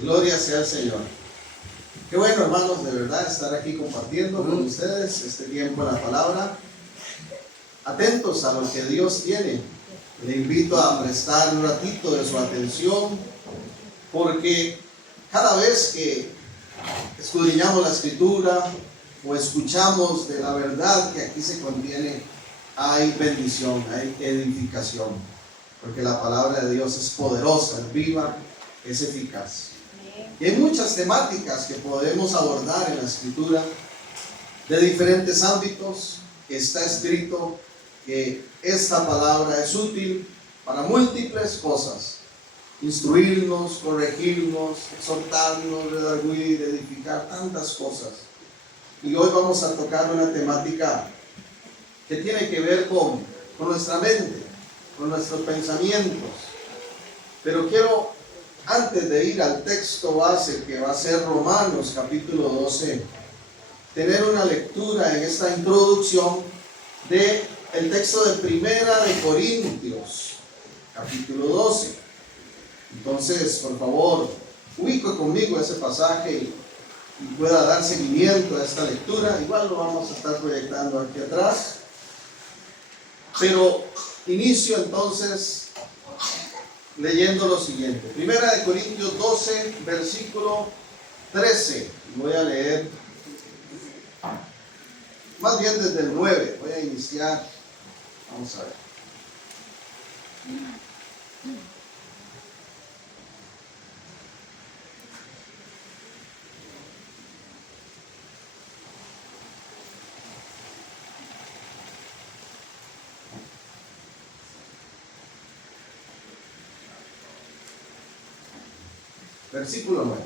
Gloria sea al Señor. Qué bueno, hermanos, de verdad estar aquí compartiendo con ustedes este tiempo en la palabra. Atentos a lo que Dios tiene. Le invito a prestar un ratito de su atención, porque cada vez que escudriñamos la Escritura o escuchamos de la verdad que aquí se contiene, hay bendición, hay edificación, porque la palabra de Dios es poderosa, es viva, es eficaz. Y hay muchas temáticas que podemos abordar en la Escritura de diferentes ámbitos. Está escrito que esta palabra es útil para múltiples cosas: instruirnos, corregirnos, exhortarnos, redarguir, edificar, tantas cosas. Y hoy vamos a tocar una temática que tiene que ver con nuestra mente, con nuestros pensamientos. Pero quiero, antes de ir al texto base, que va a ser Romanos capítulo 12, tener una lectura en esta introducción del texto de Primera de Corintios, capítulo 12. Entonces, por favor, ubique conmigo ese pasaje y pueda dar seguimiento a esta lectura. Igual lo vamos a estar proyectando aquí atrás. Pero inicio entonces leyendo lo siguiente. Primera de Corintios 12, versículo 13. Voy a leer, más bien desde el 9. Voy a iniciar. Vamos a ver. Versículo 9.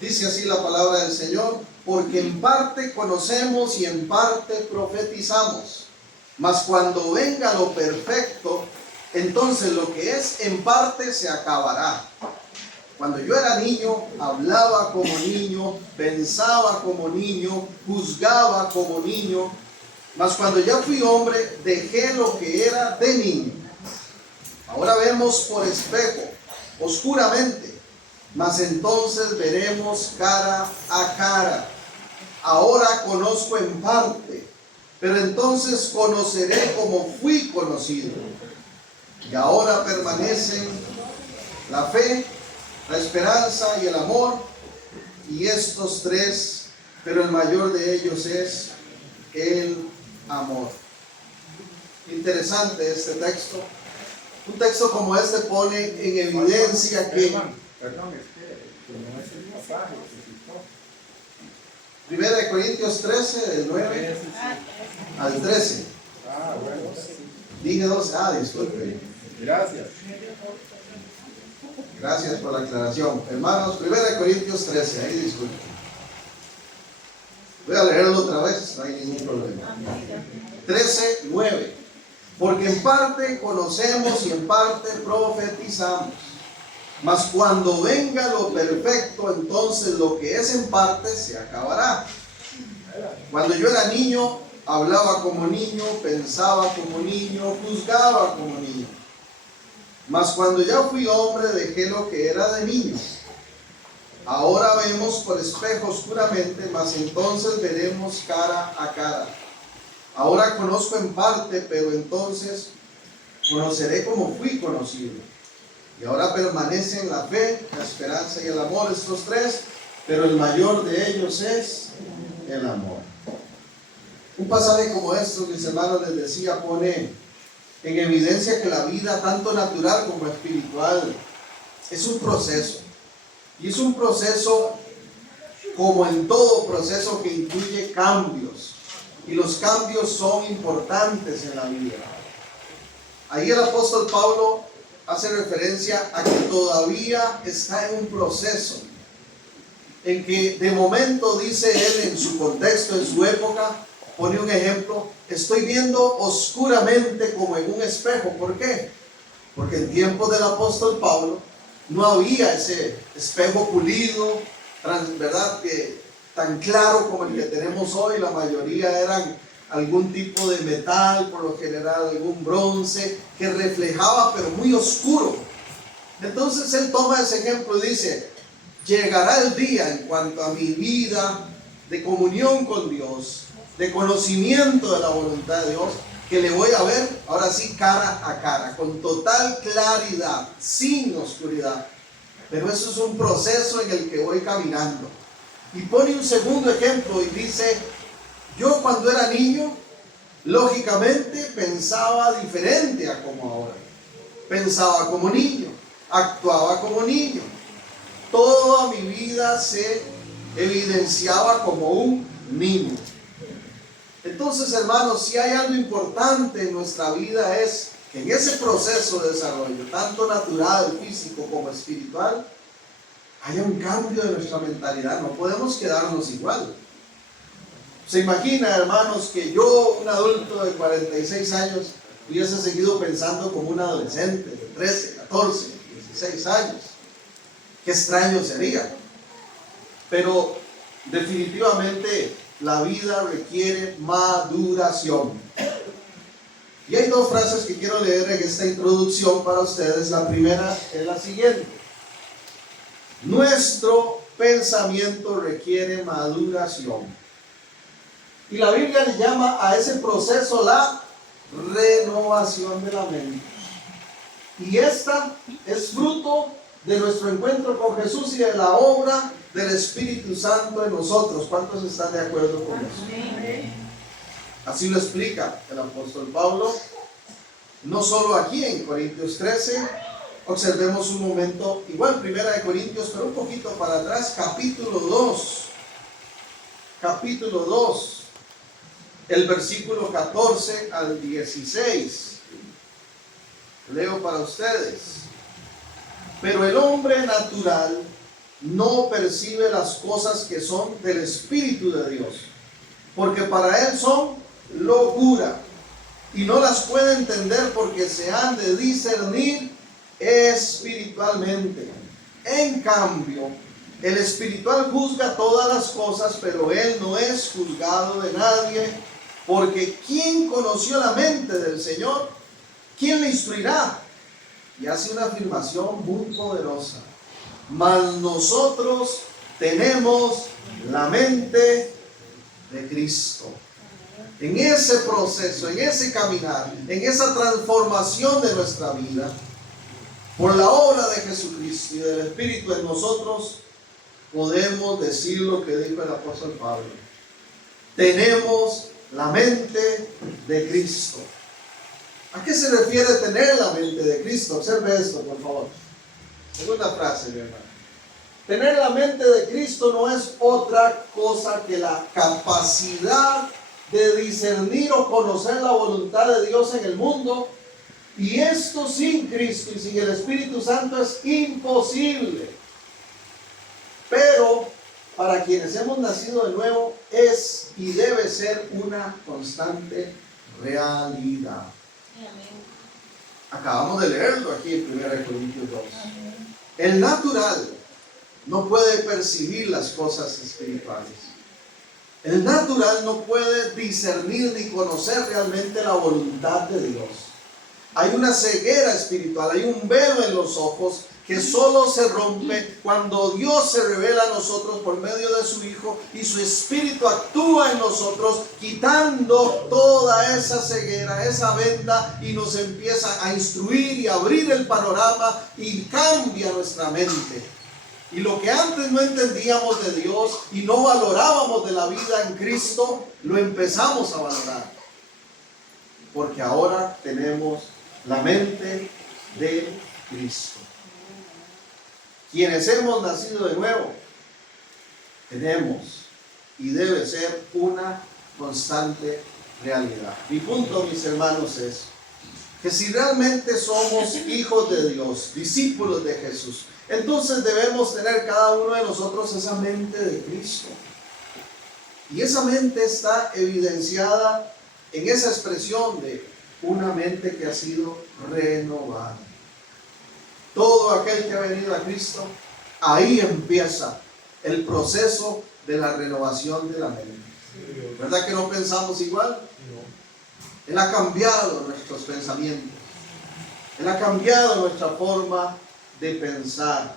Dice así la palabra del Señor: porque en parte conocemos y en parte profetizamos, mas cuando venga lo perfecto, entonces lo que es en parte se acabará. Cuando yo era niño, hablaba como niño, pensaba como niño, juzgaba como niño, mas cuando ya fui hombre, dejé lo que era de niño. Ahora vemos por espejo, oscuramente, mas entonces veremos cara a cara. Ahora conozco en parte, pero entonces conoceré como fui conocido. Y ahora permanecen la fe, la esperanza y el amor, y estos tres, pero el mayor de ellos es el amor. Interesante este texto. Un texto como este pone en evidencia que... Perdón, no es el pasaje que citó. Primera de Corintios 13, del 9 al 13. Ah, bueno. Dije 12, disculpe. Gracias. Gracias por la aclaración. Hermanos, Primera de Corintios 13, ahí disculpe. Voy a leerlo otra vez, no hay ningún problema. 13, 9. Porque en parte conocemos y en parte profetizamos. Mas cuando venga lo perfecto, entonces lo que es en parte se acabará. Cuando yo era niño, hablaba como niño, pensaba como niño, juzgaba como niño. Mas cuando ya fui hombre, dejé lo que era de niño. Ahora vemos por espejo oscuramente, mas entonces veremos cara a cara. Ahora conozco en parte, pero entonces conoceré como fui conocido. Y ahora permanecen la fe, la esperanza y el amor, estos tres, pero el mayor de ellos es el amor. Un pasaje como estos, mis hermanos, les decía, pone en evidencia que la vida, tanto natural como espiritual, es un proceso. Y es un proceso, como en todo proceso, que incluye cambios. Y los cambios son importantes en la vida. Ahí el apóstol Pablo hace referencia a que todavía está en un proceso, en que de momento, dice él, en su contexto, en su época, pone un ejemplo: estoy viendo oscuramente como en un espejo. ¿Por qué? Porque en tiempos del apóstol Pablo no había ese espejo pulido, ¿verdad?, que tan claro como el que tenemos hoy. La mayoría eran algún tipo de metal, por lo general algún bronce, que reflejaba pero muy oscuro. Entonces él toma ese ejemplo y dice, llegará el día en cuanto a mi vida de comunión con Dios, de conocimiento de la voluntad de Dios, que le voy a ver ahora sí cara a cara, con total claridad, sin oscuridad. Pero eso es un proceso en el que voy caminando. Y pone un segundo ejemplo y dice, yo cuando era niño, lógicamente pensaba diferente a como ahora. Pensaba como niño, actuaba como niño. Toda mi vida se evidenciaba como un niño. Entonces, hermanos, si hay algo importante en nuestra vida es que en ese proceso de desarrollo, tanto natural, físico como espiritual, haya un cambio de nuestra mentalidad. No podemos quedarnos igual. ¿Se imagina, hermanos, que yo, un adulto de 46 años, hubiese seguido pensando como un adolescente de 13, 14, 16 años? Qué extraño sería. Pero definitivamente la vida requiere maduración. Y hay dos frases que quiero leer en esta introducción para ustedes. La primera es la siguiente: nuestro pensamiento requiere maduración. Y la Biblia le llama a ese proceso la renovación de la mente. Y esta es fruto de nuestro encuentro con Jesús y de la obra del Espíritu Santo en nosotros. ¿Cuántos están de acuerdo con eso? Así lo explica el apóstol Pablo, no solo aquí en Corintios 13. Observemos un momento, igual Primera de Corintios, pero un poquito para atrás, capítulo 2, el versículo 14 al 16. Leo para ustedes. Pero el hombre natural no percibe las cosas que son del Espíritu de Dios, porque para él son locura, y no las puede entender porque se han de discernir espiritualmente. En cambio, el espiritual juzga todas las cosas, pero él no es juzgado de nadie, porque ¿quién conoció la mente del Señor? ¿Quién le instruirá? Y hace una afirmación muy poderosa: mas nosotros tenemos la mente de Cristo. En ese proceso, en ese caminar, en esa transformación de nuestra vida, por la obra de Jesucristo y del Espíritu en nosotros, podemos decir lo que dijo el apóstol Pablo: tenemos la mente de Cristo. ¿A qué se refiere tener la mente de Cristo? Observe esto, por favor. Segunda frase, mi hermano. Tener la mente de Cristo no es otra cosa que la capacidad de discernir o conocer la voluntad de Dios en el mundo. Y esto sin Cristo y sin el Espíritu Santo es imposible. Pero para quienes hemos nacido de nuevo es y debe ser una constante realidad. Acabamos de leerlo aquí en 1 Corintios 2. El natural no puede percibir las cosas espirituales. El natural no puede discernir ni conocer realmente la voluntad de Dios. Hay una ceguera espiritual, hay un velo en los ojos que solo se rompe cuando Dios se revela a nosotros por medio de su Hijo y su Espíritu actúa en nosotros, quitando toda esa ceguera, esa venda, y nos empieza a instruir y abrir el panorama y cambia nuestra mente. Y lo que antes no entendíamos de Dios y no valorábamos de la vida en Cristo, lo empezamos a valorar. Porque ahora tenemos la mente de Cristo. Quienes hemos nacido de nuevo, tenemos y debe ser una constante realidad. Mi punto, mis hermanos, es que si realmente somos hijos de Dios, discípulos de Jesús, entonces debemos tener cada uno de nosotros esa mente de Cristo. Y esa mente está evidenciada en esa expresión de una mente que ha sido renovada. Todo aquel que ha venido a Cristo, ahí empieza el proceso de la renovación de la mente. ¿Verdad que no pensamos igual? No. Él ha cambiado nuestros pensamientos. Él ha cambiado nuestra forma de pensar.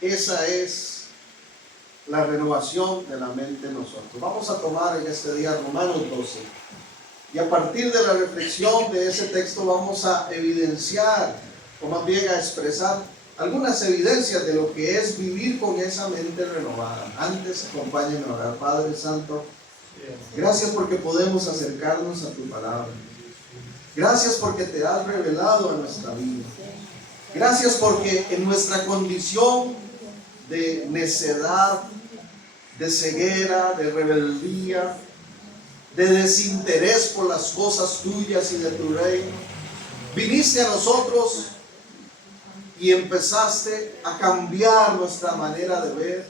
Esa es la renovación de la mente en nosotros. Vamos a tomar en este día Romanos 12. Y a partir de la reflexión de ese texto vamos a evidenciar, o más bien a expresar, algunas evidencias de lo que es vivir con esa mente renovada. Antes, acompáñenme a orar. Padre Santo, gracias porque podemos acercarnos a tu palabra. Gracias porque te has revelado a nuestra vida. Gracias porque en nuestra condición de necedad, de ceguera, de rebeldía, de desinterés por las cosas tuyas y de tu reino, viniste a nosotros y empezaste a cambiar nuestra manera de ver,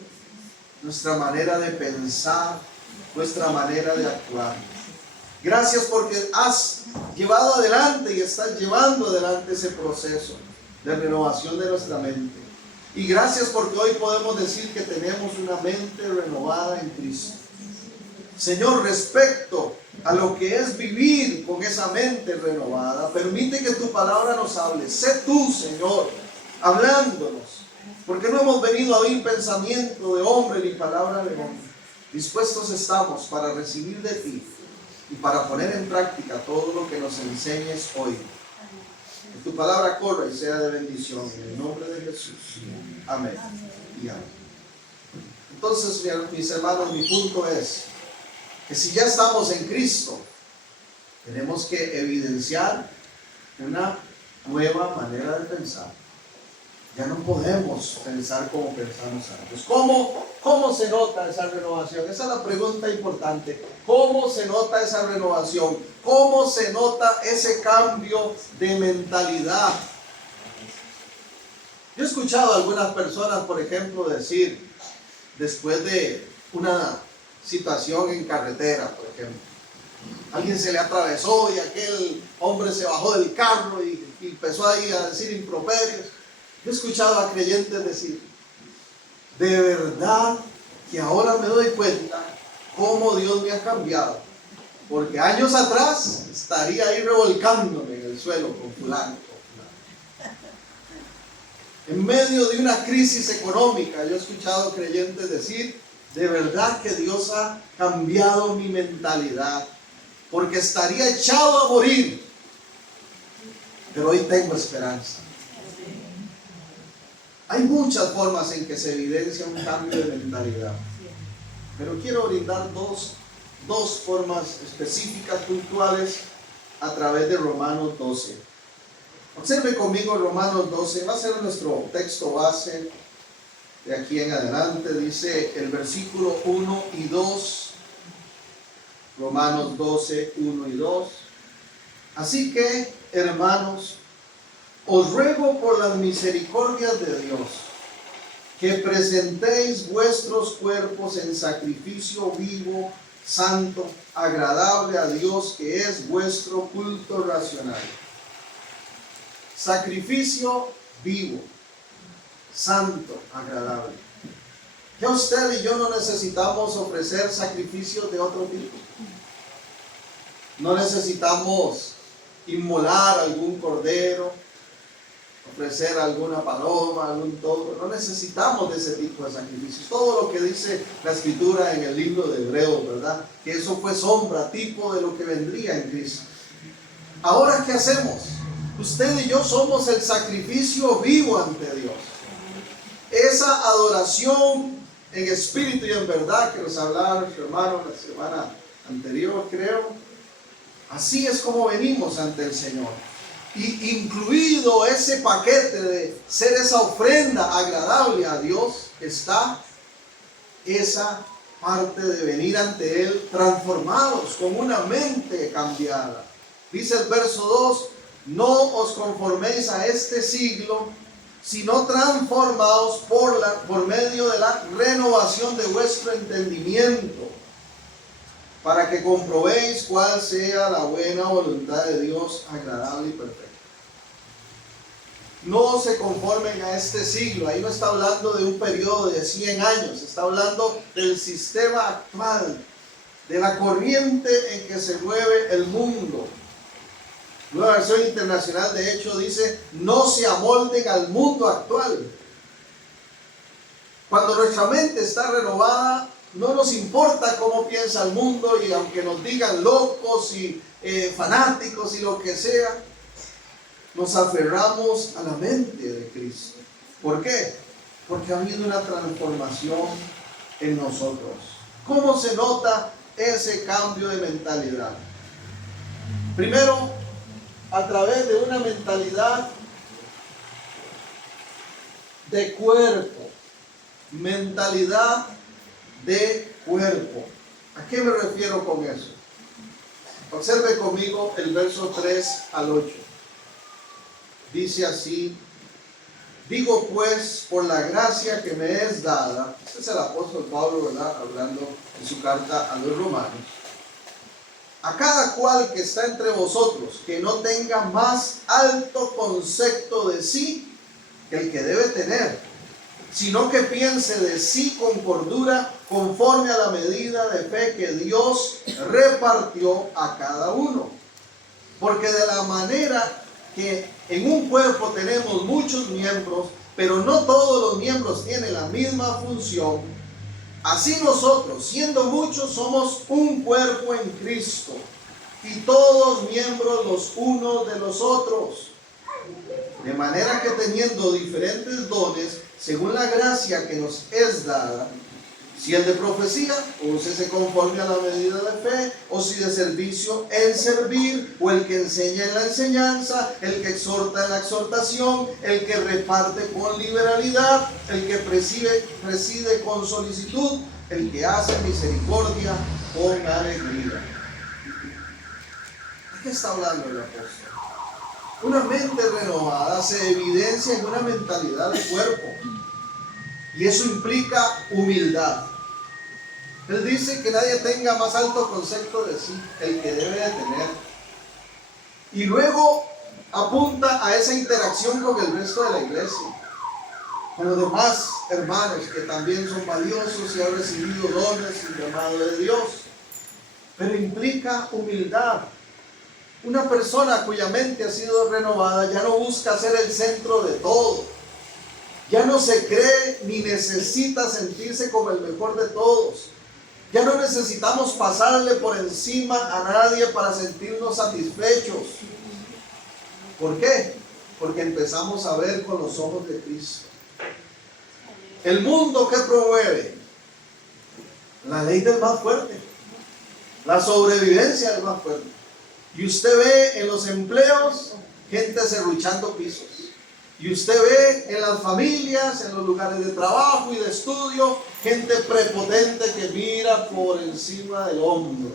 nuestra manera de pensar, nuestra manera de actuar. Gracias porque has llevado adelante y estás llevando adelante ese proceso de renovación de nuestra mente. Y gracias porque hoy podemos decir que tenemos una mente renovada en Cristo. Señor, respecto a lo que es vivir con esa mente renovada, permite que tu palabra nos hable. Sé tú, Señor, hablándonos, porque no hemos venido a oír pensamiento de hombre ni palabra de hombre. Dispuestos estamos para recibir de ti y para poner en práctica todo lo que nos enseñes hoy. Que tu palabra corra y sea de bendición en el nombre de Jesús. Amén. Y amén. Entonces, mis hermanos, mi punto es que si ya estamos en Cristo, tenemos que evidenciar una nueva manera de pensar. Ya no podemos pensar como pensamos antes. ¿Cómo se nota esa renovación? Esa es la pregunta importante. ¿Cómo se nota esa renovación? ¿Cómo se nota ese cambio de mentalidad? Yo he escuchado a algunas personas, por ejemplo, decir, después de una situación en carretera, por ejemplo, alguien se le atravesó y aquel hombre se bajó del carro y empezó ahí a decir improperios. Yo he escuchado a creyentes decir, de verdad que ahora me doy cuenta cómo Dios me ha cambiado, porque años atrás estaría ahí revolcándome en el suelo con fulano. En medio de una crisis económica, yo he escuchado creyentes decir, de verdad que Dios ha cambiado mi mentalidad, porque estaría echado a morir, pero hoy tengo esperanza. Hay muchas formas en que se evidencia un cambio de mentalidad, pero quiero brindar dos formas específicas, puntuales, a través de Romanos 12. Observe conmigo Romanos 12, va a ser nuestro texto base de aquí en adelante. Dice el versículo 1 y 2, Romanos 12, 1 y 2. Así que, hermanos, os ruego por las misericordias de Dios, que presentéis vuestros cuerpos en sacrificio vivo, santo, agradable a Dios, que es vuestro culto racional. Sacrificio vivo, santo, agradable. Ya usted y yo no necesitamos ofrecer sacrificios de otro tipo. No necesitamos inmolar algún cordero, ofrecer alguna paloma, algún toro. No necesitamos de ese tipo de sacrificios. Todo lo que dice la Escritura en el libro de Hebreos, ¿verdad? Que eso fue sombra, tipo de lo que vendría en Cristo. Ahora, ¿qué hacemos? Usted y yo somos el sacrificio vivo ante Dios. Esa adoración en espíritu y en verdad que nos hablaba nuestro hermano la semana anterior, creo. Así es como venimos ante el Señor. Y incluido ese paquete de ser esa ofrenda agradable a Dios, está esa parte de venir ante Él transformados, con una mente cambiada. Dice el verso 2, no os conforméis a este siglo, sino transformados por medio de la renovación de vuestro entendimiento, para que comprobéis cuál sea la buena voluntad de Dios, agradable y perfecta. No se conformen a este siglo. Ahí no está hablando de un periodo de 100 años, está hablando del sistema actual, de la corriente en que se mueve el mundo. Nueva Versión Internacional, de hecho, dice: no se amolden al mundo actual. Cuando nuestra mente está renovada, no nos importa cómo piensa el mundo, y aunque nos digan locos y fanáticos y lo que sea, nos aferramos a la mente de Cristo. ¿Por qué? Porque ha habido una transformación en nosotros. ¿Cómo se nota ese cambio de mentalidad? Primero, a través de una mentalidad de cuerpo. Mentalidad de cuerpo. ¿A qué me refiero con eso? Observe conmigo el verso 3 al 8. Dice así: digo pues, por la gracia que me es dada. Este es el apóstol Pablo, ¿verdad?, hablando en su carta a los romanos. A cada cual que está entre vosotros, que no tenga más alto concepto de sí que el que debe tener, sino que piense de sí con cordura, conforme a la medida de fe que Dios repartió a cada uno. Porque de la manera que en un cuerpo tenemos muchos miembros, pero no todos los miembros tienen la misma función, así nosotros, siendo muchos, somos un cuerpo en Cristo, y todos miembros los unos de los otros. De manera que teniendo diferentes dones, según la gracia que nos es dada, si el de profecía, úsese conforme a la medida de fe, o si de servicio, el servir, o el que enseña en la enseñanza, el que exhorta en la exhortación, el que reparte con liberalidad, el que preside con solicitud, el que hace misericordia con alegría. ¿De qué está hablando el apóstol? Una mente renovada se evidencia en una mentalidad de cuerpo, y eso implica humildad. Él dice que nadie tenga más alto concepto de sí, el que debe de tener. Y luego apunta a esa interacción con el resto de la iglesia, con los demás hermanos que también son valiosos y han recibido dones y llamado de Dios. Pero implica humildad. Una persona cuya mente ha sido renovada ya no busca ser el centro de todo. Ya no se cree ni necesita sentirse como el mejor de todos. Ya no necesitamos pasarle por encima a nadie para sentirnos satisfechos. ¿Por qué? Porque empezamos a ver con los ojos de Cristo. El mundo, ¿qué promueve? La ley del más fuerte. La sobrevivencia del más fuerte. Y usted ve en los empleos gente serruchando pisos. Y usted ve en las familias, en los lugares de trabajo y de estudio, gente prepotente que mira por encima del hombro.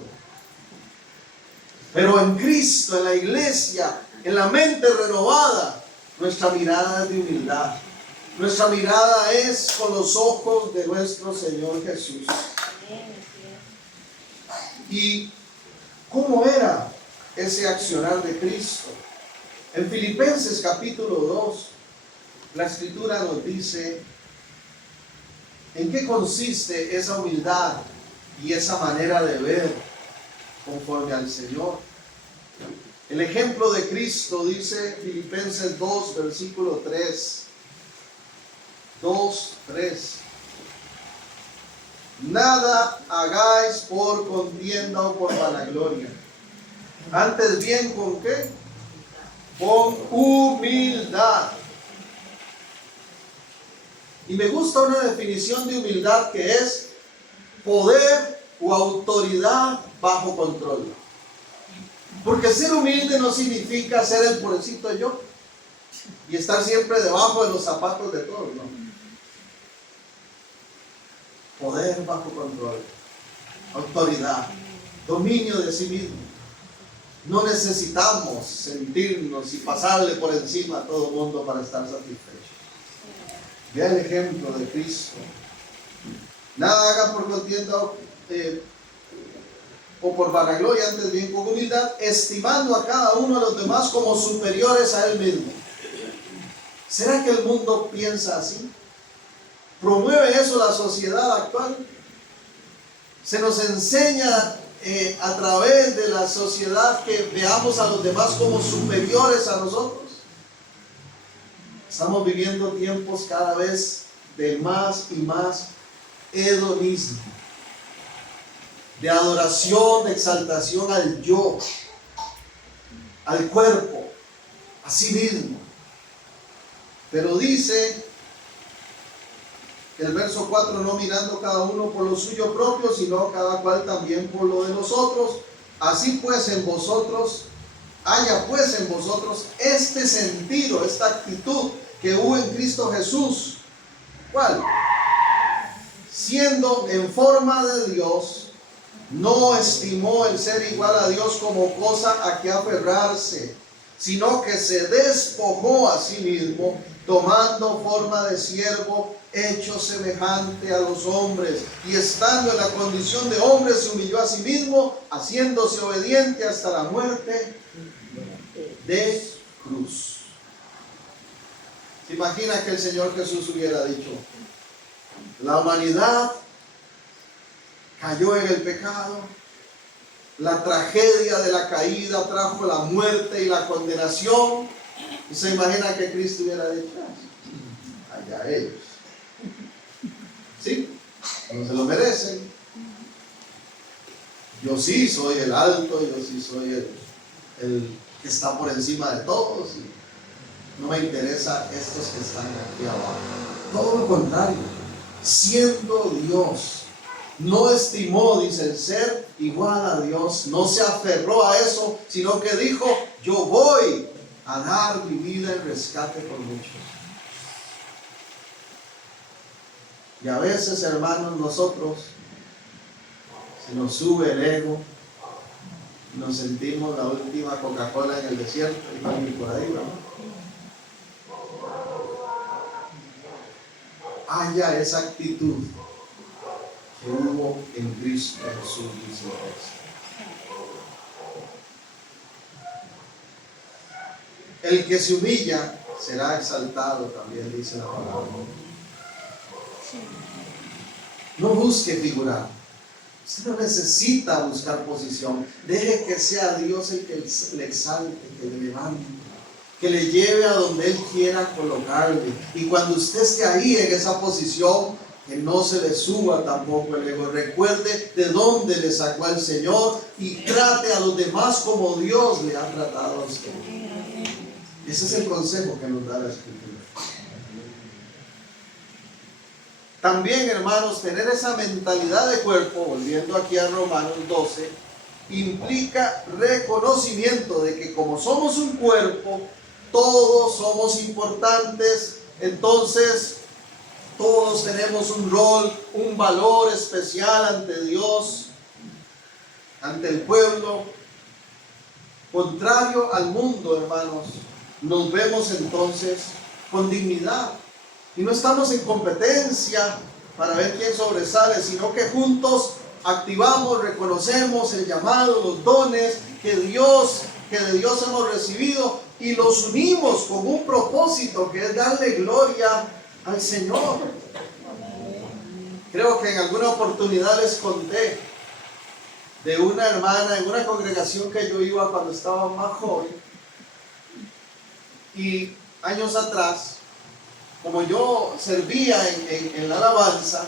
Pero en Cristo, en la iglesia, en la mente renovada, nuestra mirada es de humildad. Nuestra mirada es con los ojos de nuestro Señor Jesús. ¿Y cómo era ese accionar de Cristo? En Filipenses capítulo 2, la Escritura nos dice en qué consiste esa humildad y esa manera de ver conforme al Señor. El ejemplo de Cristo, dice Filipenses 2, versículo 3. 2, 3. Nada hagáis por contienda o por vanagloria. Antes bien, ¿con qué? Con humildad. Y me gusta una definición de humildad que es poder o autoridad bajo control. Porque ser humilde no significa ser el pobrecito yo y estar siempre debajo de los zapatos de todos, no. Poder bajo control, autoridad, dominio de sí mismo. No necesitamos sentirnos y pasarle por encima a todo el mundo para estar satisfechos. Vea el ejemplo de Cristo. Nada haga por contienda o por vanagloria, antes bien con humildad, estimando a cada uno de los demás como superiores a él mismo. ¿Será que el mundo piensa así? ¿Promueve eso la sociedad actual? Se nos enseña a través de la sociedad que veamos a los demás como superiores a nosotros. Estamos viviendo tiempos cada vez de más y más hedonismo, de adoración, de exaltación al yo, al cuerpo, a sí mismo. Pero dice el verso 4, no mirando cada uno por lo suyo propio, sino cada cual también por lo de los otros. Así pues en vosotros, haya pues en vosotros este sentido, esta actitud que hubo en Cristo Jesús. ¿Cuál? Siendo en forma de Dios, no estimó el ser igual a Dios como cosa a que aferrarse, sino que se despojó a sí mismo, tomando forma de siervo, hecho semejante a los hombres, y estando en la condición de hombre se humilló a sí mismo, haciéndose obediente hasta la muerte de cruz. ¿Se imagina que el Señor Jesús hubiera dicho: la humanidad cayó en el pecado, la tragedia de la caída trajo la muerte y la condenación? ¿Y se imagina que Cristo hubiera dicho: allá ellos? ¿Sí? No se lo merecen. Yo sí soy el alto, yo sí soy el que está por encima de todos. Y no me interesa estos que están aquí abajo. Todo lo contrario. Siendo Dios, no estimó, dice, el ser igual a Dios. No se aferró a eso, sino que dijo: yo voy a dar mi vida en rescate por muchos. Y a veces, hermanos, nosotros se nos sube el ego, nos sentimos la última Coca-Cola en el desierto, y por ahí, ¿no? Haya esa actitud que hubo en Cristo Jesús, dice el texto. El que se humilla será exaltado, también dice la palabra. No busque figurar. Usted no necesita buscar posición. Deje que sea Dios el que le exalte, que le levante, que le lleve a donde Él quiera colocarle. Y cuando usted esté ahí en esa posición, que no se le suba tampoco el ego. Recuerde de dónde le sacó al Señor y trate a los demás como Dios le ha tratado a usted. Ese es el consejo que nos da la Escritura. También, hermanos, tener esa mentalidad de cuerpo, volviendo aquí a Romanos 12, implica reconocimiento de que como somos un cuerpo, todos somos importantes. Entonces todos tenemos un rol, un valor especial ante Dios, ante el pueblo. Contrario al mundo, hermanos, nos vemos entonces con dignidad. Y no estamos en competencia para ver quién sobresale, sino que juntos activamos, reconocemos el llamado, los dones que de Dios hemos recibido, y los unimos con un propósito que es darle gloria al Señor. Creo que en alguna oportunidad les conté de una hermana en una congregación que yo iba cuando estaba más joven, y años atrás, como yo servía en la alabanza,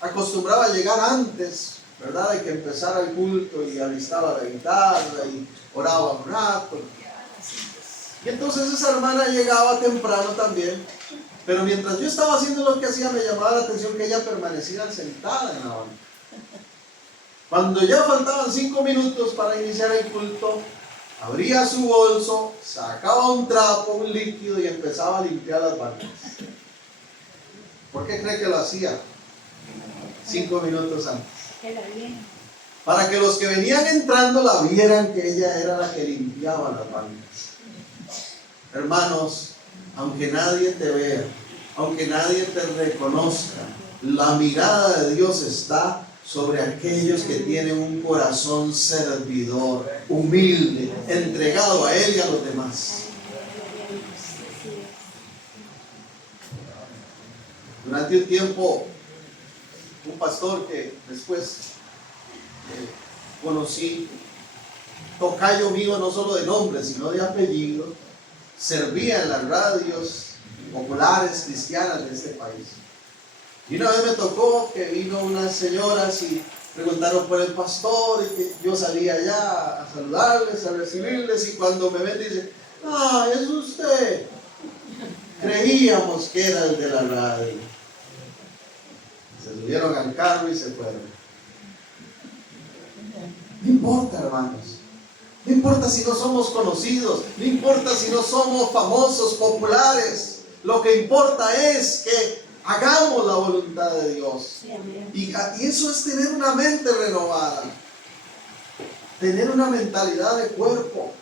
acostumbraba a llegar antes, ¿verdad?, de que empezara el culto, y alistaba la guitarra y oraba un rato. Y entonces esa hermana llegaba temprano también, pero mientras yo estaba haciendo lo que hacía, me llamaba la atención que ella permaneciera sentada en la banca. Cuando ya faltaban 5 minutos para iniciar el culto, abría su bolso, sacaba un trapo, un líquido, y empezaba a limpiar las bancas. ¿Por qué cree que lo hacía? 5 minutos antes. Para que los que venían entrando la vieran que ella era la que limpiaba las bancas. Hermanos, aunque nadie te vea, aunque nadie te reconozca, la mirada de Dios está sobre aquellos que tienen un corazón servidor, humilde, entregado a Él y a los demás. Durante un tiempo, un pastor que después conocí, tocayo mío no solo de nombre, sino de apellido, servía en las radios populares cristianas de este país. Y una vez me tocó que vino unas señoras y preguntaron por el pastor, y que yo salí allá a saludarles, a recibirles, y cuando me ven dice: ah, es usted. Creíamos que era el de la radio. Se subieron al carro y se fueron. No importa, hermanos. No importa si no somos conocidos, no importa si no somos famosos, populares. Lo que importa es que hagamos la voluntad de Dios. Y eso es tener una mente renovada, tener una mentalidad de cuerpo,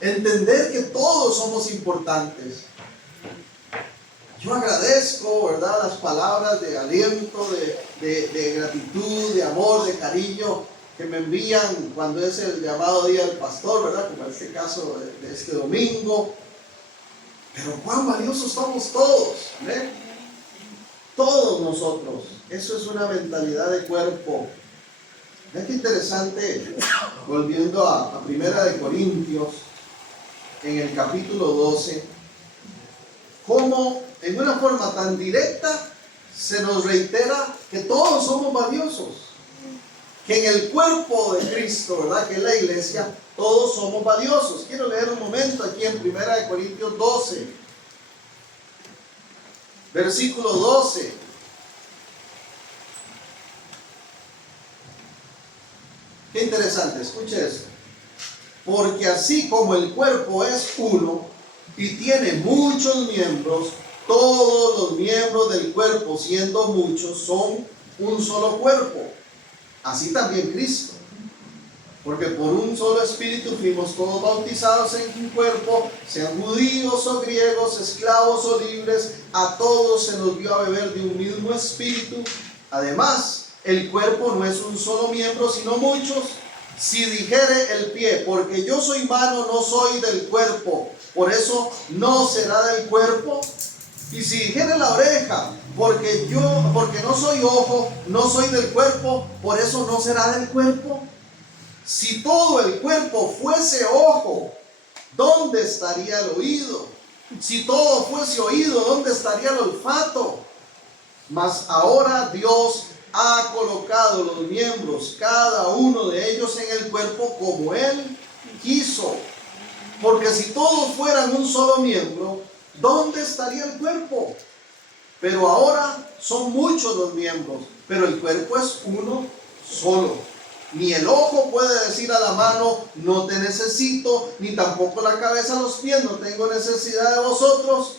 entender que todos somos importantes. Yo agradezco, ¿verdad?, las palabras de aliento, de gratitud, de amor, de cariño que me envían cuando es el llamado día del pastor, ¿verdad?, como en este caso de este domingo. Pero cuán valiosos somos todos, ¿ven? Todos nosotros. Eso es una mentalidad de cuerpo. Vean qué interesante, volviendo a Primera de Corintios, en el capítulo 12, cómo en una forma tan directa se nos reitera que todos somos valiosos, que en el cuerpo de Cristo, ¿verdad?, que es la iglesia, todos somos valiosos. Quiero leer un momento aquí en Primera de Corintios 12, versículo 12. Qué interesante, escuche esto. Porque así como el cuerpo es uno y tiene muchos miembros, todos los miembros del cuerpo, siendo muchos, son un solo cuerpo. Así también Cristo. Porque por un solo espíritu fuimos todos bautizados en un cuerpo, sean judíos o griegos, esclavos o libres, a todos se nos dio a beber de un mismo espíritu. Además, el cuerpo no es un solo miembro, sino muchos. Si dijere el pie, porque yo soy mano, no soy del cuerpo, por eso no será del cuerpo. Y si dijere la oreja, porque no soy ojo, no soy del cuerpo, por eso no será del cuerpo. Si todo el cuerpo fuese ojo, ¿dónde estaría el oído? Si todo fuese oído, ¿dónde estaría el olfato? Mas ahora Dios ha colocado los miembros, cada uno de ellos, en el cuerpo como Él quiso. Porque si todos fueran un solo miembro, ¿dónde estaría el cuerpo? Pero ahora son muchos los miembros, pero el cuerpo es uno solo. Ni el ojo puede decir a la mano, no te necesito, ni tampoco la cabeza a los pies, no tengo necesidad de vosotros.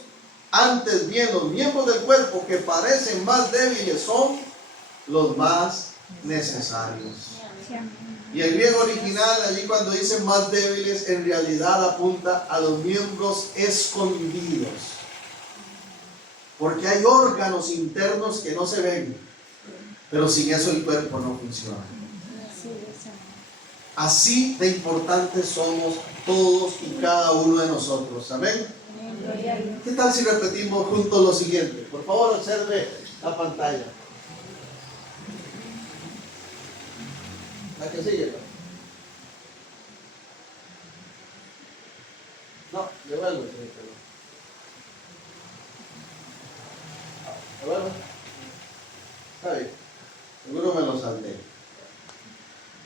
Antes bien, los miembros del cuerpo que parecen más débiles son los más necesarios. Y el griego original, allí cuando dice más débiles, en realidad apunta a los miembros escondidos. Porque hay órganos internos que no se ven, pero sin eso el cuerpo no funciona. Así de importantes somos todos y cada uno de nosotros. Amén. ¿Qué tal si repetimos juntos lo siguiente? Por favor, observe la pantalla. La que sigue. No, devuelvo. ¿Devuelvo? Está bien. Seguro me lo salté.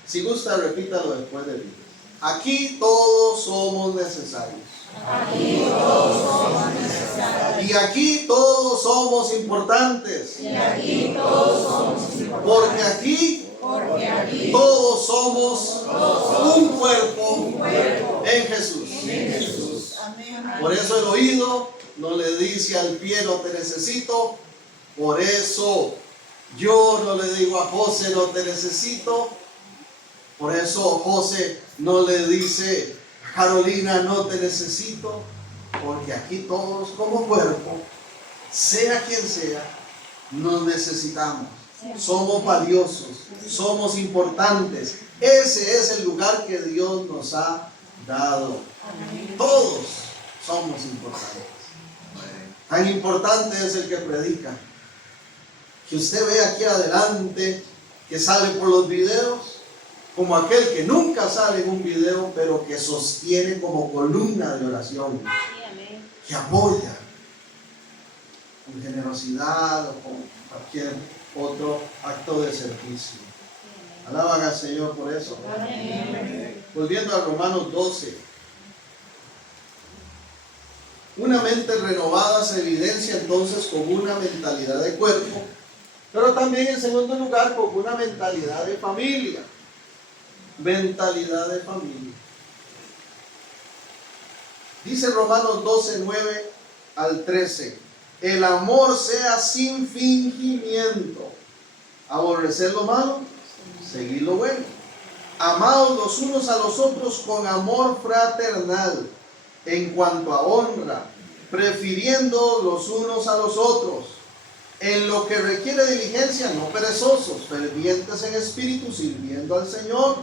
Si gusta, repítalo después de mí. Aquí todos somos necesarios. Aquí todos somos necesarios. Y aquí todos somos importantes. Y aquí todos somos importantes. Porque aquí todos somos un cuerpo en Jesús. Por eso el oído no le dice al pie, no te necesito. Por eso yo no le digo a José, no te necesito. Por eso José no le dice a Carolina, no te necesito. Porque aquí todos como cuerpo, sea quien sea, nos necesitamos. Somos valiosos, somos importantes. Ese es el lugar que Dios nos ha dado. Todos somos importantes. Tan importante es el que predica, que usted ve aquí adelante, que sale por los videos, como aquel que nunca sale en un video, pero que sostiene como columna de oración, que apoya con generosidad o con cualquier otro acto de servicio. Alaban al Señor por eso. Volviendo a Romanos 12. Una mente renovada se evidencia entonces con una mentalidad de cuerpo, pero también en segundo lugar con una mentalidad de familia. Mentalidad de familia. Dice Romanos 12, 9 al 13. El amor sea sin fingimiento. Aborrecer lo malo, seguir lo bueno. Amados los unos a los otros con amor fraternal, en cuanto a honra, prefiriendo los unos a los otros. En lo que requiere diligencia, no perezosos, fervientes en espíritu, sirviendo al Señor,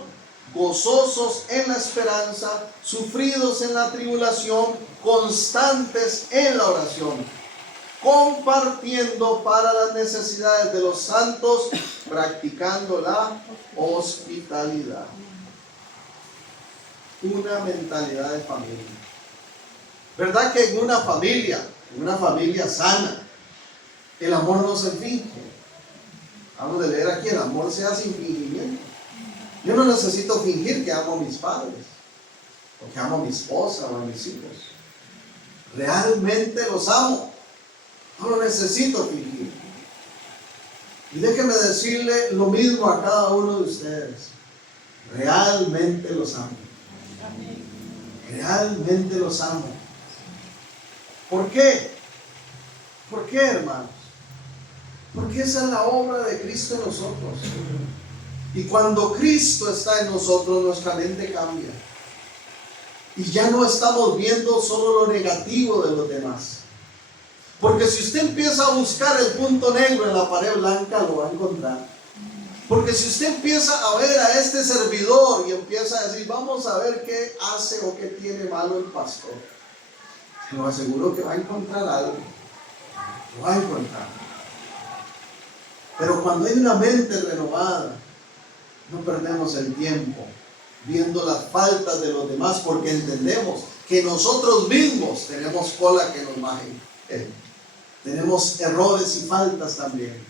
gozosos en la esperanza, sufridos en la tribulación, constantes en la oración, compartiendo para las necesidades de los santos, practicando la hospitalidad. Una mentalidad de familia. ¿Verdad que en una familia sana, el amor no se finge? Vamos a leer aquí, el amor sea sin fingimiento. Yo no necesito fingir que amo a mis padres, o que amo a mi esposa o a mis hijos. Realmente los amo. No lo necesito fingir. Y déjeme decirle lo mismo a cada uno de ustedes. Realmente los amo. Realmente los amo. ¿Por qué? ¿Por qué, hermanos? Porque esa es la obra de Cristo en nosotros. Y cuando Cristo está en nosotros, nuestra mente cambia. Y ya no estamos viendo solo lo negativo de los demás. Porque si usted empieza a buscar el punto negro en la pared blanca, lo va a encontrar. Porque si usted empieza a ver a este servidor y empieza a decir, vamos a ver qué hace o qué tiene malo el pastor, se lo aseguro que va a encontrar algo. Lo va a encontrar. Pero cuando hay una mente renovada, no perdemos el tiempo viendo las faltas de los demás, porque entendemos que nosotros mismos tenemos cola que nos bajen. Tenemos errores y faltas también.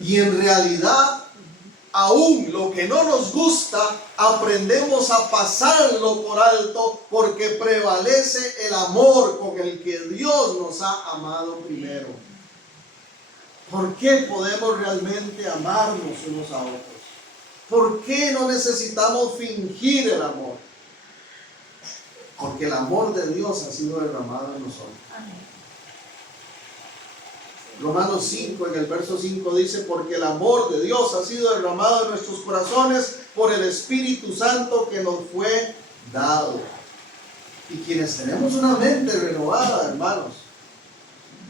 Y en realidad, aún lo que no nos gusta, aprendemos a pasarlo por alto, porque prevalece el amor con el que Dios nos ha amado primero. ¿Por qué podemos realmente amarnos unos a otros? ¿Por qué no necesitamos fingir el amor? Porque el amor de Dios ha sido derramado en nosotros. Romanos 5, en el verso 5 dice, porque el amor de Dios ha sido derramado en nuestros corazones por el Espíritu Santo que nos fue dado. Y quienes tenemos una mente renovada, hermanos,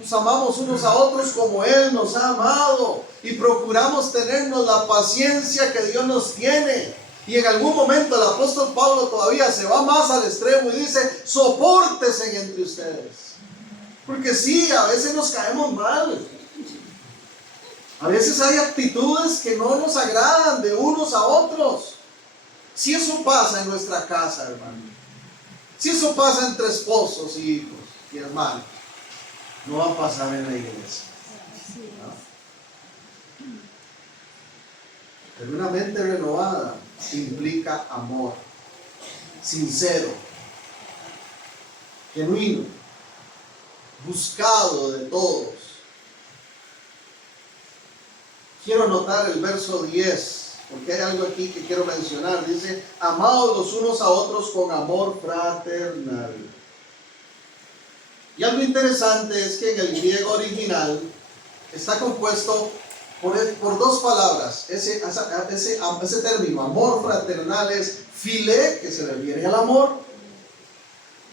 nos amamos unos a otros como Él nos ha amado, y procuramos tenernos la paciencia que Dios nos tiene. Y en algún momento el apóstol Pablo todavía se va más al extremo y dice, sopórtense entre ustedes. Porque sí, a veces nos caemos mal. A veces hay actitudes que no nos agradan de unos a otros. Si eso pasa en nuestra casa, hermano, si eso pasa entre esposos y hijos y hermanos, no va a pasar en la iglesia. ¿No? Pero una mente renovada implica amor sincero, genuino, buscado de todos. Quiero notar el verso 10, porque hay algo aquí que quiero mencionar. Dice, amados los unos a otros con amor fraternal. Y algo interesante es que en el griego original está compuesto por dos palabras. Ese término, amor fraternal, es philé, que se refiere al amor,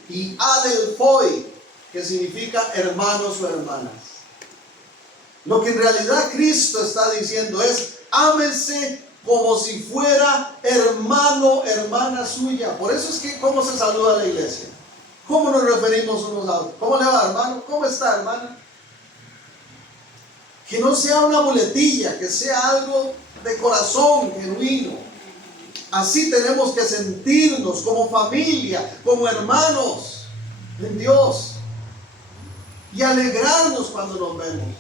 y adelphoi, que significa hermanos o hermanas. Lo que en realidad Cristo está diciendo es, ámense como si fuera hermano, hermana suya. Por eso es que, ¿cómo se saluda a la iglesia? ¿Cómo nos referimos unos a otros? ¿Cómo le va, hermano? ¿Cómo está, hermana? Que no sea una muletilla, que sea algo de corazón genuino. Así tenemos que sentirnos como familia, como hermanos en Dios. Y alegrarnos cuando nos vemos.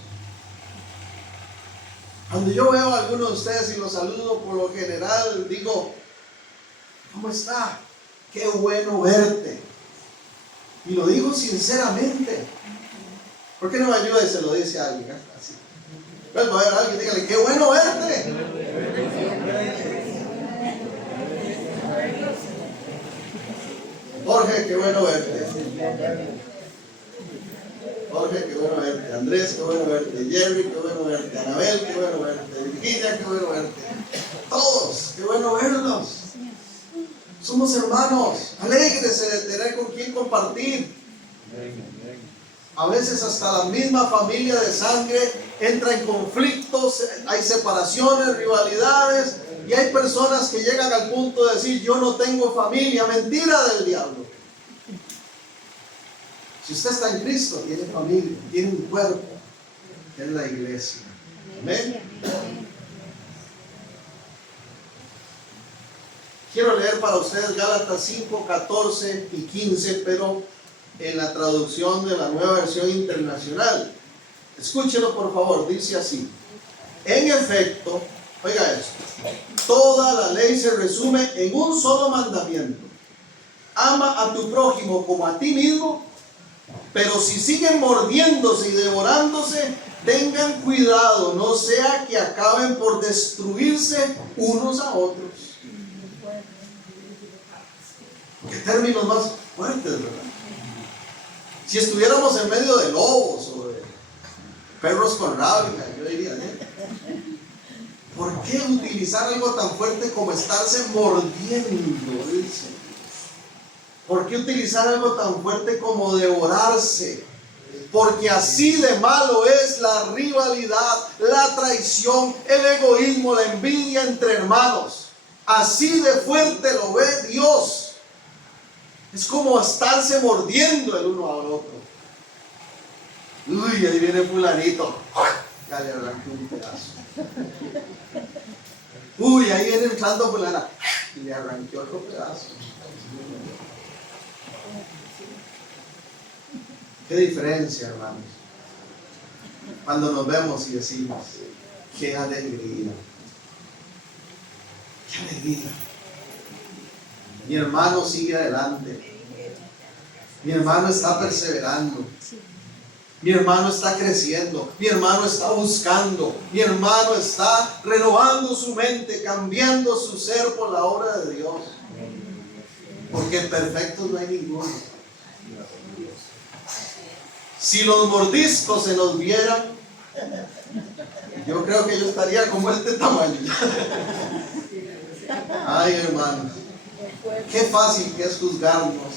Cuando yo veo a algunos de ustedes y los saludo, por lo general digo, ¿cómo está? Qué bueno verte. Y lo digo sinceramente. ¿Por qué no me ayuda y se lo dice a alguien? Así. Vuelvo a ver a alguien, dígale, qué bueno verte. Jorge, qué bueno verte. Jorge, qué bueno verte. Andrés, qué bueno verte. Jerry, qué bueno verte. Anabel, qué bueno verte. Virginia, qué bueno verte. Todos, qué bueno verlos. Somos hermanos. Alégrese de tener con quien compartir. A veces hasta la misma familia de sangre entra en conflictos, hay separaciones, rivalidades, y hay personas que llegan al punto de decir, yo no tengo familia. Mentira del diablo. Si usted está en Cristo, tiene familia, tiene un cuerpo, que es la iglesia. Amén. Quiero leer para ustedes Gálatas 5, 14 y 15, pero en la traducción de la Nueva Versión Internacional. Escúchelo por favor, dice así. En efecto, oiga esto, toda la ley se resume en un solo mandamiento. Ama a tu prójimo como a ti mismo. Pero si siguen mordiéndose y devorándose, tengan cuidado, no sea que acaben por destruirse unos a otros. Qué términos más fuertes, ¿verdad? Si estuviéramos en medio de lobos o de perros con rabia, yo diría, ¿por qué utilizar algo tan fuerte como estarse mordiendo? Dice. ¿Por qué utilizar algo tan fuerte como devorarse? Porque así de malo es la rivalidad, la traición, el egoísmo, la envidia entre hermanos. Así de fuerte lo ve Dios. Es como estarse mordiendo el uno al otro. Uy, ahí viene fulanito. Ya le arranqué un pedazo. Uy, ahí viene entrando fulana. Y le arranqué otro pedazo. Qué diferencia, hermanos, cuando nos vemos y decimos, qué alegría, qué alegría. Mi hermano sigue adelante, mi hermano está perseverando, mi hermano está creciendo, mi hermano está buscando, mi hermano está renovando su mente, cambiando su ser por la obra de Dios, porque perfectos no hay ninguno. Si los mordiscos se nos vieran, yo creo que yo estaría como este tamaño. Ay, hermanos, qué fácil que es juzgarnos,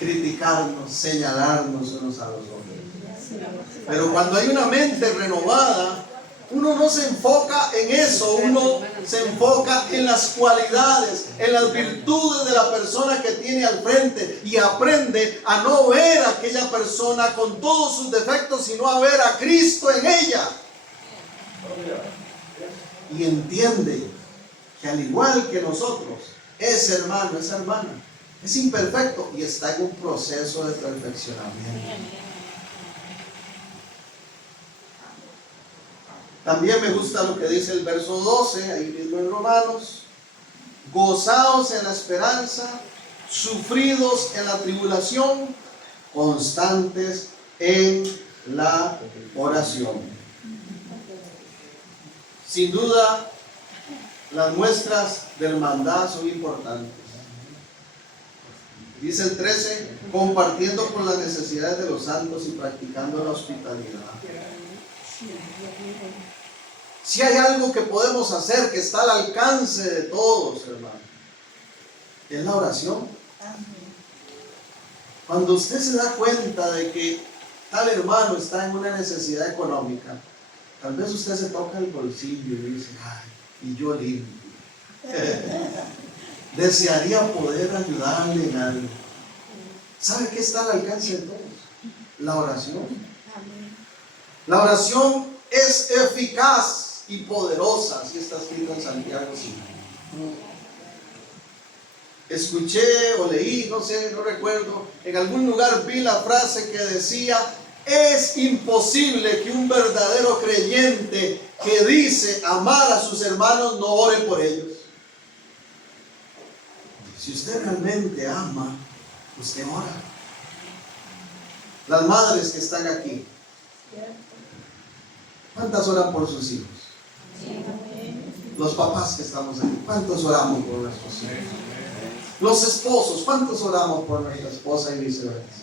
criticarnos, señalarnos unos a los otros. Pero cuando hay una mente renovada, uno no se enfoca en eso, uno se enfoca en las cualidades, en las virtudes de la persona que tiene al frente y aprende a no ver a aquella persona con todos sus defectos, sino a ver a Cristo en ella. Y entiende que al igual que nosotros, ese hermano, esa hermana, es imperfecto y está en un proceso de perfeccionamiento. También me gusta lo que dice el verso 12, ahí mismo en Romanos. Gozaos en la esperanza, sufridos en la tribulación, constantes en la oración. Sin duda, las muestras de hermandad son importantes. Dice el 13, compartiendo con las necesidades de los santos y practicando la hospitalidad. Si hay algo que podemos hacer que está al alcance de todos, hermano, es la oración. Cuando usted se da cuenta de que tal hermano está en una necesidad económica, tal vez usted se toca el bolsillo y dice, ay, y yo limpio. Desearía poder ayudarle en algo. ¿Sabe qué está al alcance de todos? La oración. La oración es eficaz y poderosa, así está escrito en Santiago 5. escuché o leí, no sé, no recuerdo, en algún lugar vi la frase que decía: es imposible que un verdadero creyente que dice amar a sus hermanos no ore por ellos. Si usted realmente ama, usted ora. Las madres que están aquí, ¿cuántas oran por sus hijos? Los papás que estamos aquí, ¿cuántos oramos por nuestros hijos? Los esposos, ¿cuántos oramos por nuestra esposa y viceversa?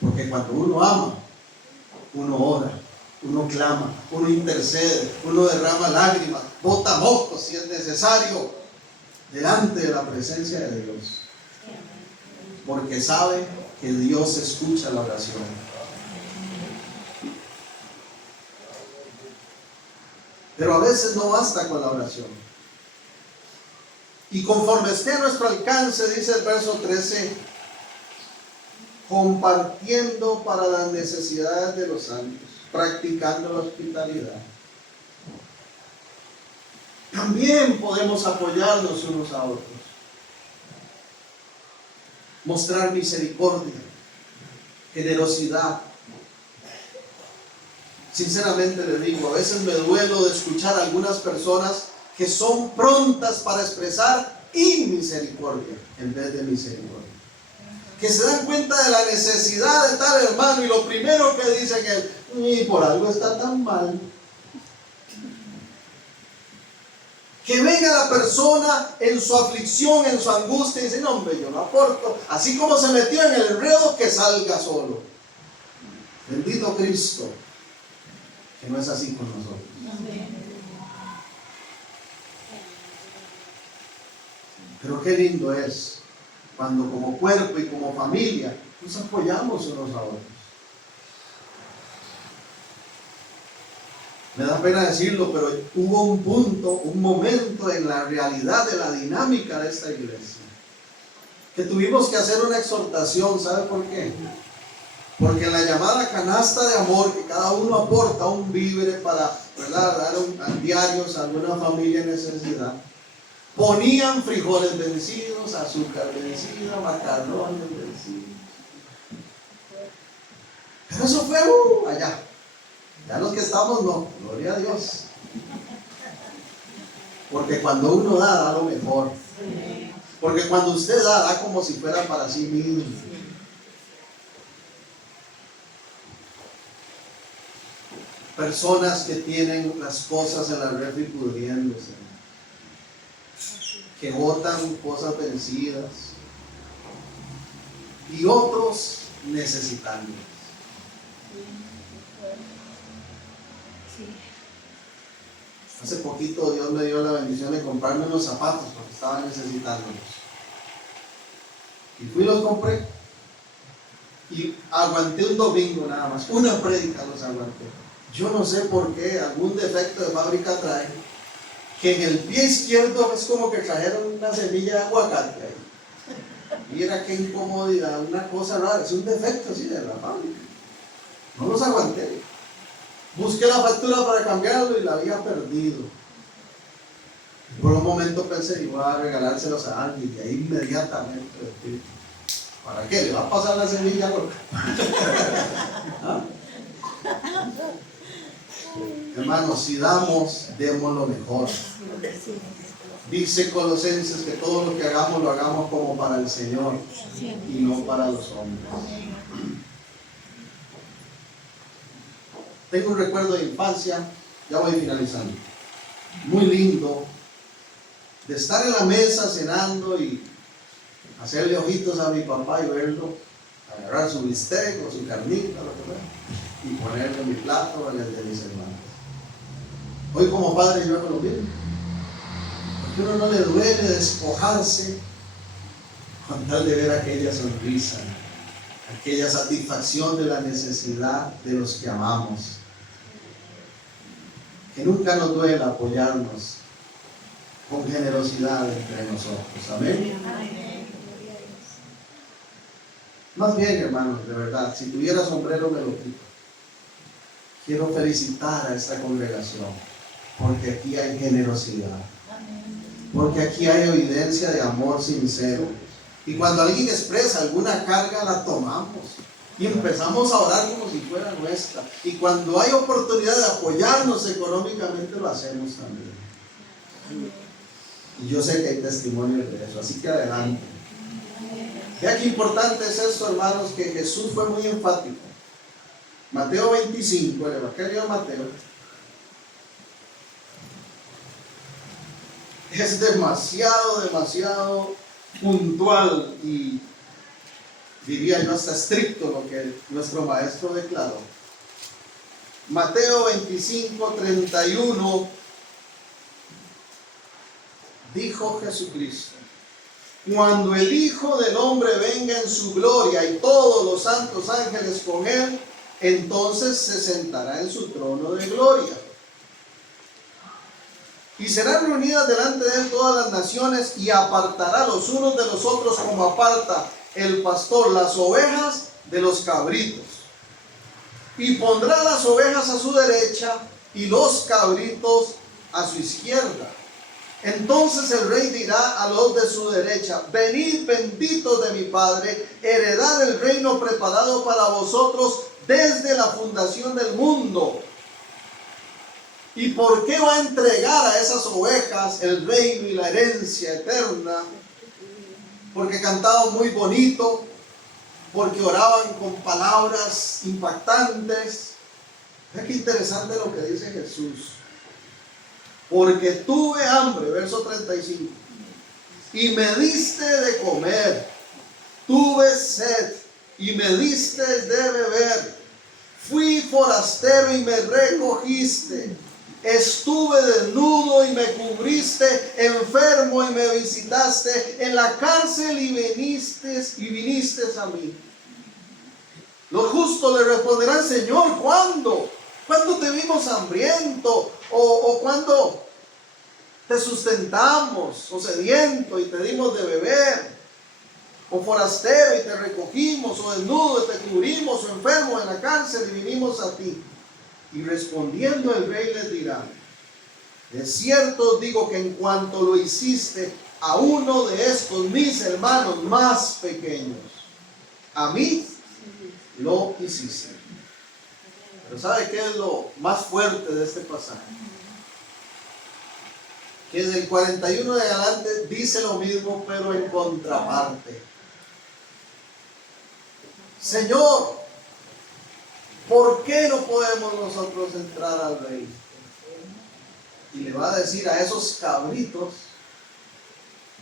Porque cuando uno ama, uno ora, uno clama, uno intercede, uno derrama lágrimas, bota mocos si es necesario, delante de la presencia de Dios. Porque sabe que Dios escucha la oración. Pero a veces no basta con la oración. Y conforme esté a nuestro alcance, dice el verso 13, compartiendo para las necesidades de los santos, practicando la hospitalidad. También podemos apoyarnos unos a otros. Mostrar misericordia, generosidad. Sinceramente le digo, a veces me duelo de escuchar a algunas personas que son prontas para expresar inmisericordia en vez de misericordia. Que se dan cuenta de la necesidad de tal hermano y lo primero que dicen es: y por algo está tan mal. Que venga la persona en su aflicción, en su angustia y dice: no hombre, yo no aporto. Así como se metió en el enredo, que salga solo. Bendito Cristo, que no es así con nosotros. Pero qué lindo es cuando como cuerpo y como familia nos apoyamos unos a otros. Me da pena decirlo, pero hubo un punto, un momento en la realidad de la dinámica de esta iglesia que tuvimos que hacer una exhortación. ¿Sabe por qué? Porque en la llamada canasta de amor, que cada uno aporta un víver para, ¿verdad?, dar diarios a alguna familia en necesidad, ponían frijoles vencidos, azúcar vencida, macarrones vencidos. Pero eso fue allá. Ya los que estamos no, gloria a Dios. Porque cuando uno da lo mejor. Porque cuando usted da como si fuera para sí mismo. Personas que tienen las cosas en la refri pudriéndose, que botan cosas vencidas, y otros necesitando. Hace poquito Dios me dio la bendición de comprarme unos zapatos porque estaba necesitándolos. Y fui y los compré. Y aguanté un domingo nada más. Una prédica los aguanté. Yo no sé por qué, algún defecto de fábrica trae, que en el pie izquierdo es como que trajeron una semilla de aguacate ahí. Mira qué incomodidad, una cosa rara, es un defecto así de la fábrica. No los aguanté. Busqué la factura para cambiarlo y la había perdido. Por un momento pensé, y voy a regalárselos a alguien, y ahí inmediatamente dije: ¿para qué? ¿Le va a pasar la semilla loca? ¿Ah? Hermanos, si damos, demos lo mejor. Dice Colosenses que todo lo que hagamos, lo hagamos como para el Señor y no para los hombres. Tengo un recuerdo de infancia, ya voy finalizando, muy lindo, de estar en la mesa cenando y hacerle ojitos a mi papá y verlo, agarrar su bistec o su carnita, lo que sea, y ponerlo en mi plato o en el de mis hermanos. Hoy como padre yo hago lo mismo, porque a uno no le duele despojarse con tal de ver aquella sonrisa, aquella satisfacción de la necesidad de los que amamos. Que nunca nos duela apoyarnos con generosidad entre nosotros. Amén. Más bien, hermanos, de verdad, si tuviera sombrero me lo quito. Quiero felicitar a esta congregación porque aquí hay generosidad. Porque aquí hay evidencia de amor sincero. Y cuando alguien expresa alguna carga, la tomamos. Y empezamos a orar como si fuera nuestra. Y cuando hay oportunidad de apoyarnos económicamente, lo hacemos también. Y yo sé que hay testimonios de eso. Así que adelante. Vea qué importante es esto, hermanos, que Jesús fue muy enfático. Mateo 25, el Evangelio de Mateo, es demasiado puntual y diría yo hasta estricto lo que nuestro maestro declaró. Mateo 25, 31, dijo Jesucristo: cuando el Hijo del Hombre venga en su gloria y todos los santos ángeles con él, entonces se sentará en su trono de gloria. Y serán reunidas delante de él todas las naciones, y apartará los unos de los otros como aparta el pastor las ovejas de los cabritos. Y pondrá las ovejas a su derecha y los cabritos a su izquierda. Entonces el rey dirá a los de su derecha: venid, benditos de mi Padre, heredad el reino preparado para vosotros desde la fundación del mundo. ¿Y por qué va a entregar a esas ovejas el reino y la herencia eterna? Porque cantaban muy bonito, porque oraban con palabras impactantes. Qué interesante lo que dice Jesús. Porque tuve hambre, verso 35, y me diste de comer. Tuve sed y me diste de beber. Fui forastero y me recogiste. Estuve desnudo y me cubriste, enfermo y me visitaste, en la cárcel y viniste a mí. Los justos le responderán: Señor, ¿cuándo? ¿Cuándo te vimos hambriento? ¿O cuándo te sustentamos? ¿O sediento y te dimos de beber? ¿O forastero y te recogimos? ¿O desnudo y te cubrimos? ¿O enfermo en la cárcel y vinimos a ti? Y respondiendo el rey les dirá: de cierto os digo que en cuanto lo hiciste a uno de estos mis hermanos más pequeños, a mí lo hiciste. Pero ¿sabe qué es lo más fuerte de este pasaje? Que del 41 de adelante dice lo mismo, pero en contraparte. Señor, ¿por qué no podemos nosotros entrar al reino? Y le va a decir a esos cabritos,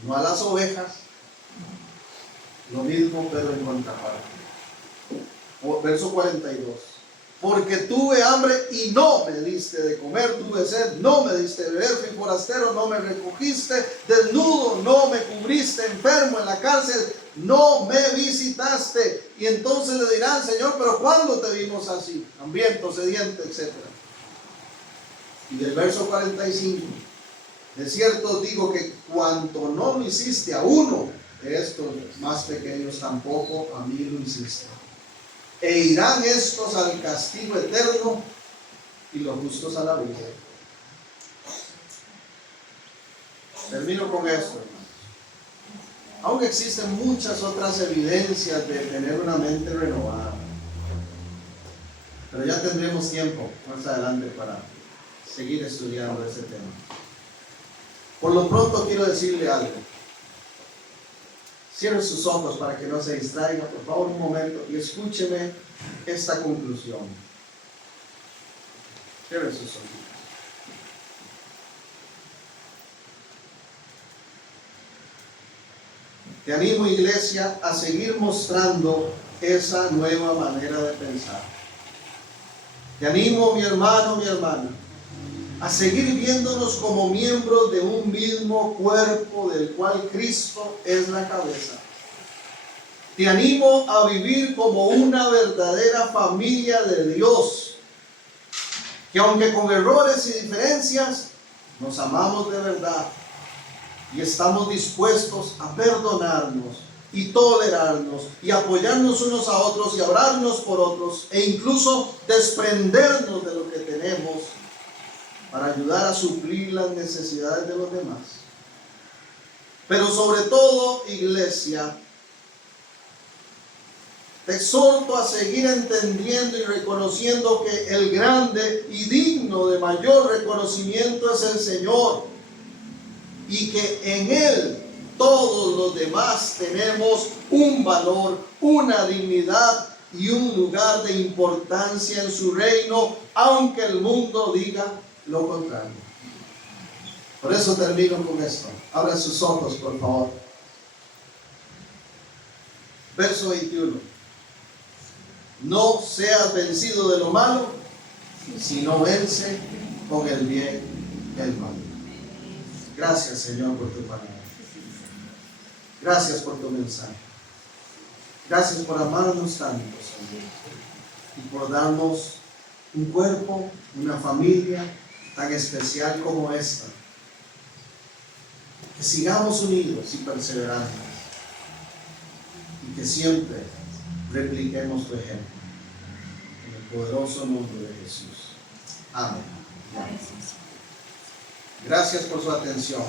no a las ovejas, lo mismo pero en contraparte. Verso 42. Porque tuve hambre y no me diste de comer, tuve sed, no me diste de beber, fui forastero, no me recogiste, desnudo, no me cubriste, enfermo en la cárcel, no me visitaste. Y entonces le dirán: Señor, pero ¿cuándo te vimos así? Hambriento, sediento, etc. Y del verso 45: de cierto os digo que cuanto no lo hiciste a uno de estos más pequeños, tampoco a mí lo hiciste. E irán estos al castigo eterno y los justos a la vida. Termino con esto, hermanos. Aunque existen muchas otras evidencias de tener una mente renovada, pero ya tendremos tiempo más adelante para seguir estudiando ese tema. Por lo pronto quiero decirle algo. Cierre sus ojos para que no se distraiga, por favor, un momento, y escúcheme esta conclusión. Cierre sus ojos. Te animo, iglesia, a seguir mostrando esa nueva manera de pensar. Te animo, mi hermano, mi hermana, a seguir viéndonos como miembros de un mismo cuerpo del cual Cristo es la cabeza. Te animo a vivir como una verdadera familia de Dios, que aunque con errores y diferencias, nos amamos de verdad y estamos dispuestos a perdonarnos y tolerarnos y apoyarnos unos a otros y orarnos por otros e incluso desprendernos de lo que tenemos para ayudar a suplir las necesidades de los demás. Pero sobre todo, iglesia, te exhorto a seguir entendiendo y reconociendo que el grande y digno de mayor reconocimiento es el Señor, y que en Él todos los demás tenemos un valor, una dignidad y un lugar de importancia en su reino, aunque el mundo diga lo contrario. Por eso termino con esto. Abra sus ojos, por favor. Verso 21. No seas vencido de lo malo, sino vence con el bien el mal. Gracias, Señor, por tu palabra. Gracias por tu mensaje. Gracias por amarnos tanto, Señor, y por darnos un cuerpo, una familia tan especial como esta. Que sigamos unidos y perseverantes, y que siempre repliquemos tu ejemplo. En el poderoso nombre de Jesús. Amén. Gracias por su atención.